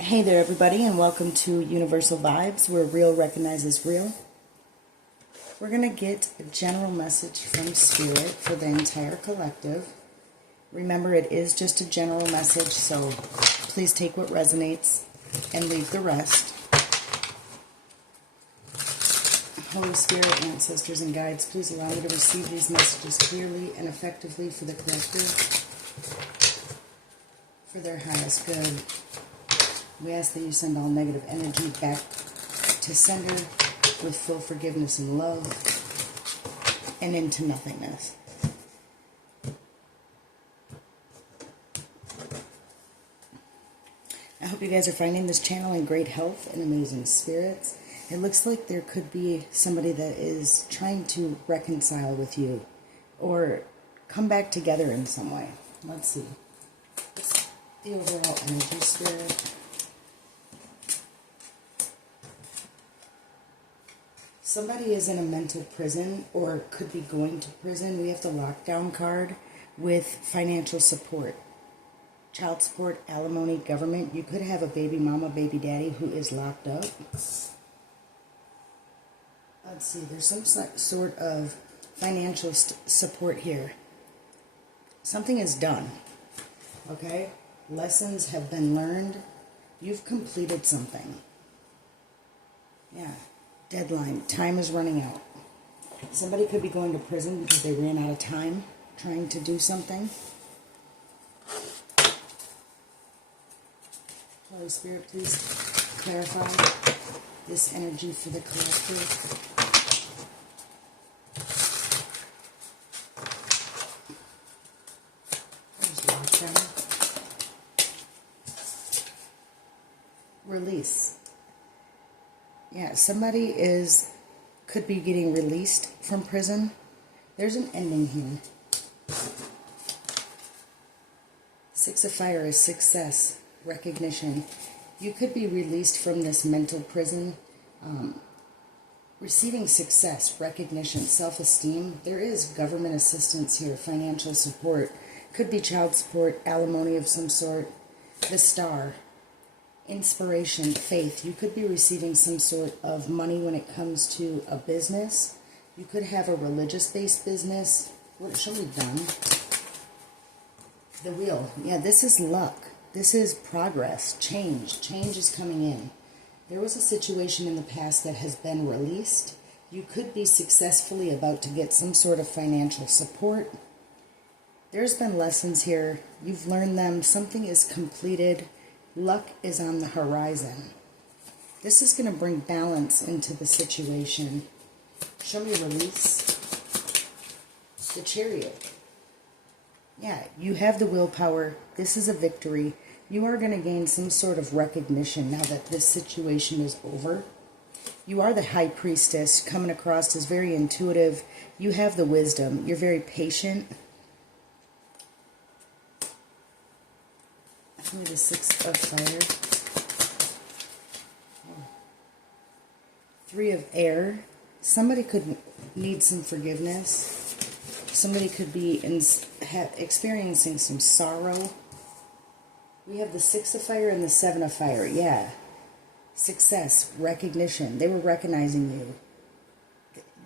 Hey there, everybody, and welcome to Universal Vibes, where real recognizes real. We're going to get a general message from Spirit for the entire collective. Remember, it is just a general message, so please take what resonates and leave the rest. Holy Spirit, ancestors, and guides, please allow me to receive these messages clearly and effectively for the collective, for their highest good. We ask that you send all negative energy back to sender with full forgiveness and love and into nothingness. I hope you guys are finding this channel in great health and amazing spirits. It looks like there could be somebody that is trying to reconcile with you or come back together in some way. Let's see. The overall energy, Spirit. Somebody is in a mental prison or could be going to prison. We have the lockdown card with financial support. Child support, alimony, government. You could have a baby mama, baby daddy who is locked up. Let's see, there's some sort of financial support here. Something is done, okay? Lessons have been learned. You've completed something. Yeah. Deadline. Time is running out. Somebody could be going to prison because they ran out of time trying to do something. Holy Spirit, please clarify this energy for the collective. There's lockdown. Release. Yeah, somebody could be getting released from prison. There's an ending here. Six of Fire is success, recognition. You could be released from this mental prison, receiving success, recognition, self-esteem. There is government assistance here, financial support. Could be child support, alimony of some sort. The Star. Inspiration, faith. You could be receiving some sort of money when it comes to a business. You could have a religious-based business. What should we done? The Wheel. Yeah, this is luck. This is progress, change. Change is coming in. There was a situation in the past that has been released. You could be successfully about to get some sort of financial support. There's been lessons here. You've learned them. Something is completed. Luck is on the horizon. This is going to bring balance into the situation. Show me release. The Chariot. Yeah, you have the willpower. This is a victory. You are going to gain some sort of recognition now that this situation is over. You are the High Priestess, coming across as very intuitive. You have the wisdom. You're very patient. The Six of Fire. Three of Air. Somebody could need some forgiveness. Somebody could be experiencing some sorrow. We have the Six of Fire and the Seven of Fire. Yeah. Success, recognition. They were recognizing you.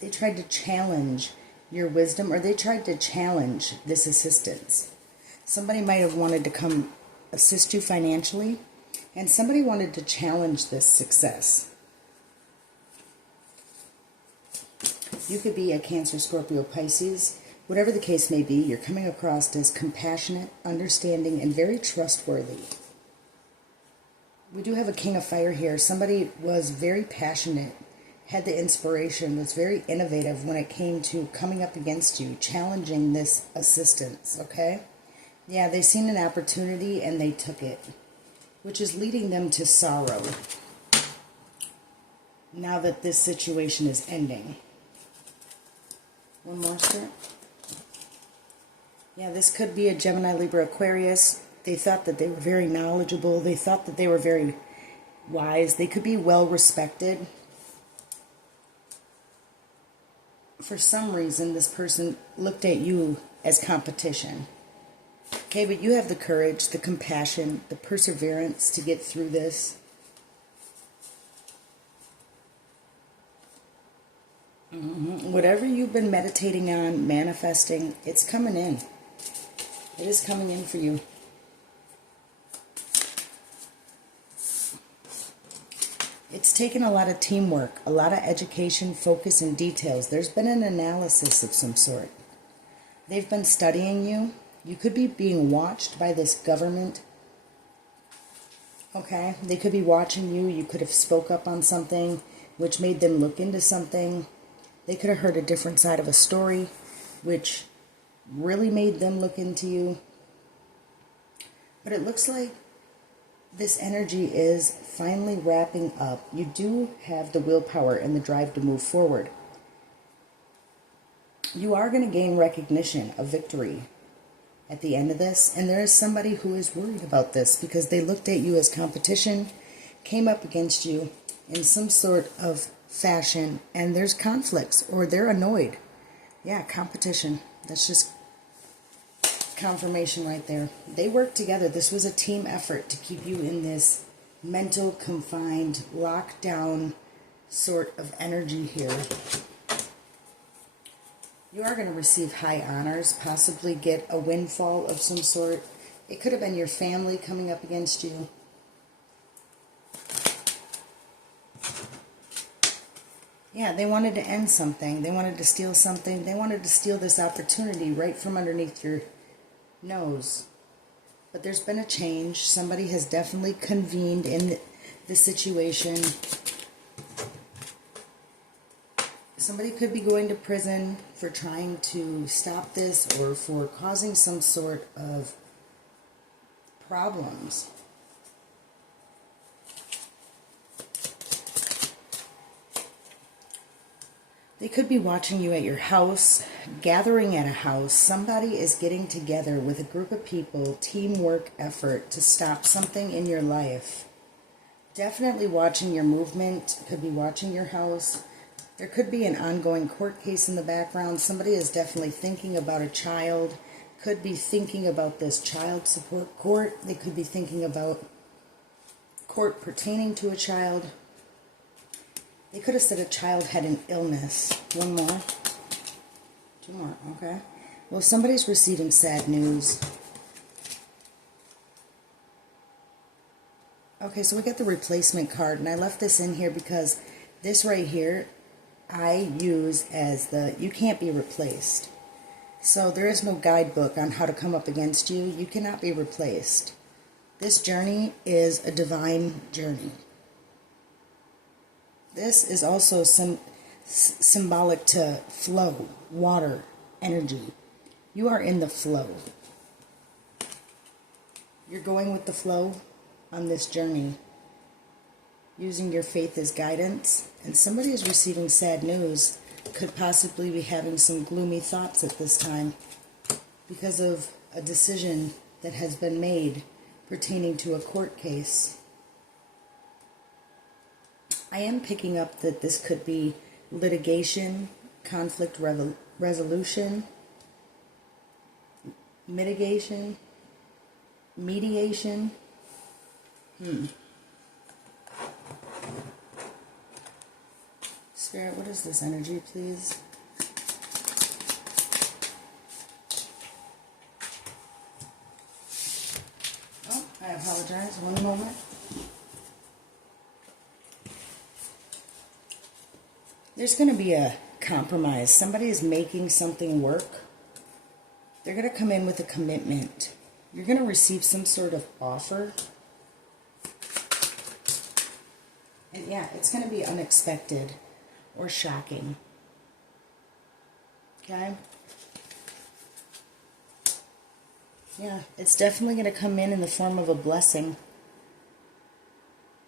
They tried to challenge your wisdom, or they tried to challenge this assistance. Somebody might have wanted to come assist you financially, and somebody wanted to challenge this success. You could be a Cancer, Scorpio, Pisces. Whatever the case may be, you're coming across as compassionate, understanding, and very trustworthy. We do have a King of Fire here. Somebody was very passionate, had the inspiration, was very innovative when it came to coming up against you, challenging this assistance, okay? Yeah, they seen an opportunity and they took it, which is leading them to sorrow now that this situation is ending. One more, sir. Yeah, this could be a Gemini, Libra, Aquarius. They thought that they were very knowledgeable. They thought that they were very wise. They could be well respected. For some reason, this person looked at you as competition. Okay, but you have the courage, the compassion, the perseverance to get through this. Whatever you've been meditating on, manifesting, it's coming in. It is coming in for you. It's taken a lot of teamwork, a lot of education, focus, and details. There's been an analysis of some sort. They've been studying you. You could be being watched by this government. Okay? They could be watching you. You could have spoke up on something, which made them look into something. They could have heard a different side of a story, which really made them look into you. But it looks like this energy is finally wrapping up. You do have the willpower and the drive to move forward. You are going to gain recognition of victory at the end of this. And there is somebody who is worried about this because they looked at you as competition, came up against you in some sort of fashion, and there's conflicts or they're annoyed. Yeah, competition. That's just confirmation right there. They worked together. This was a team effort to keep you in this mental, confined, lockdown sort of energy here. You are going to receive high honors, possibly get a windfall of some sort. It could have been your family coming up against you. Yeah, they wanted to end something. They wanted to steal something. They wanted to steal this opportunity right from underneath your nose. But there's been a change. Somebody has definitely convened in the situation. Somebody could be going to prison for trying to stop this or for causing some sort of problems. They could be watching you at your house, gathering at a house. Somebody is getting together with a group of people, teamwork effort to stop something in your life. Definitely watching your movement, could be watching your house. There could be an ongoing court case in the background. Somebody is definitely thinking about a child, could be thinking about this child support court. They could be thinking about court pertaining to a child. They could have said a child had an illness. One more. Two more, okay. Well, somebody's receiving sad news. Okay, so we got the replacement card, and I left this in here because this right here, I use as the, you can't be replaced. So there is no guidebook on how to come up against you. You cannot be replaced. This journey is a divine journey. This is also symbolic to flow, water, energy. You are in the flow. You're going with the flow on this journey, using your faith as guidance. And somebody is receiving sad news, could possibly be having some gloomy thoughts at this time because of a decision that has been made pertaining to a court case. I am picking up that this could be litigation, conflict resolution, mitigation, mediation. Spirit, what is this energy, please? Oh, I apologize. One moment. There's going to be a compromise. Somebody is making something work. They're going to come in with a commitment. You're going to receive some sort of offer. And yeah, it's going to be unexpected or shocking. Okay? Yeah, it's definitely going to come in the form of a blessing.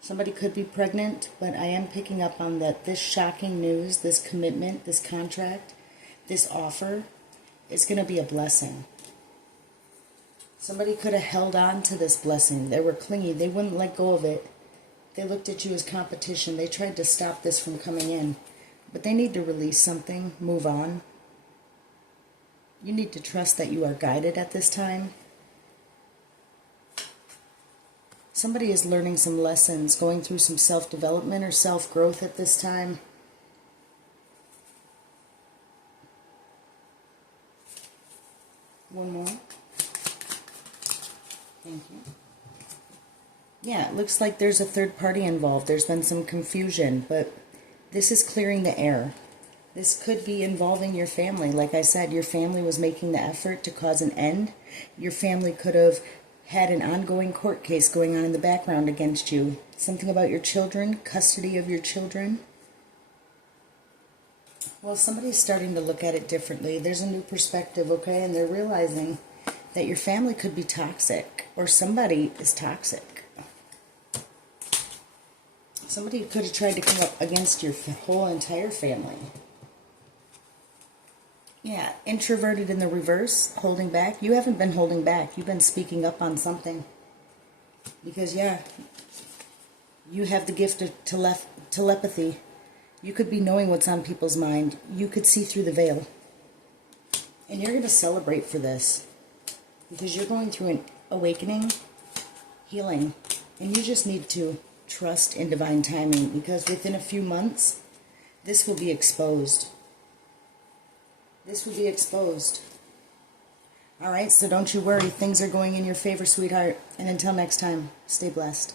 Somebody could be pregnant, but I am picking up on that this shocking news, this commitment, this contract, this offer, is going to be a blessing. Somebody could have held on to this blessing. They were clingy. They wouldn't let go of it. They looked at you as competition. They tried to stop this from coming in. But they need to release something, move on. You need to trust that you are guided at this time. Somebody is learning some lessons, going through some self-development or self-growth at this time. One more. Thank you. Yeah, it looks like there's a third party involved. There's been some confusion, but this is clearing the air. This could be involving your family. Like I said, your family was making the effort to cause an end. Your family could have had an ongoing court case going on in the background against you. Something about your children, custody of your children. Well, somebody's starting to look at it differently. There's a new perspective, okay? And they're realizing that your family could be toxic, or somebody is toxic. Somebody could have tried to come up against your whole entire family. Yeah, introverted in the reverse, holding back. You haven't been holding back. You've been speaking up on something. Because, yeah, you have the gift of telepathy. You could be knowing what's on people's mind. You could see through the veil. And you're going to celebrate for this. Because you're going through an awakening, healing. And you just need to trust in divine timing. Because within a few months, this will be exposed. This will be exposed. Alright, so don't you worry. Things are going in your favor, sweetheart. And until next time, stay blessed.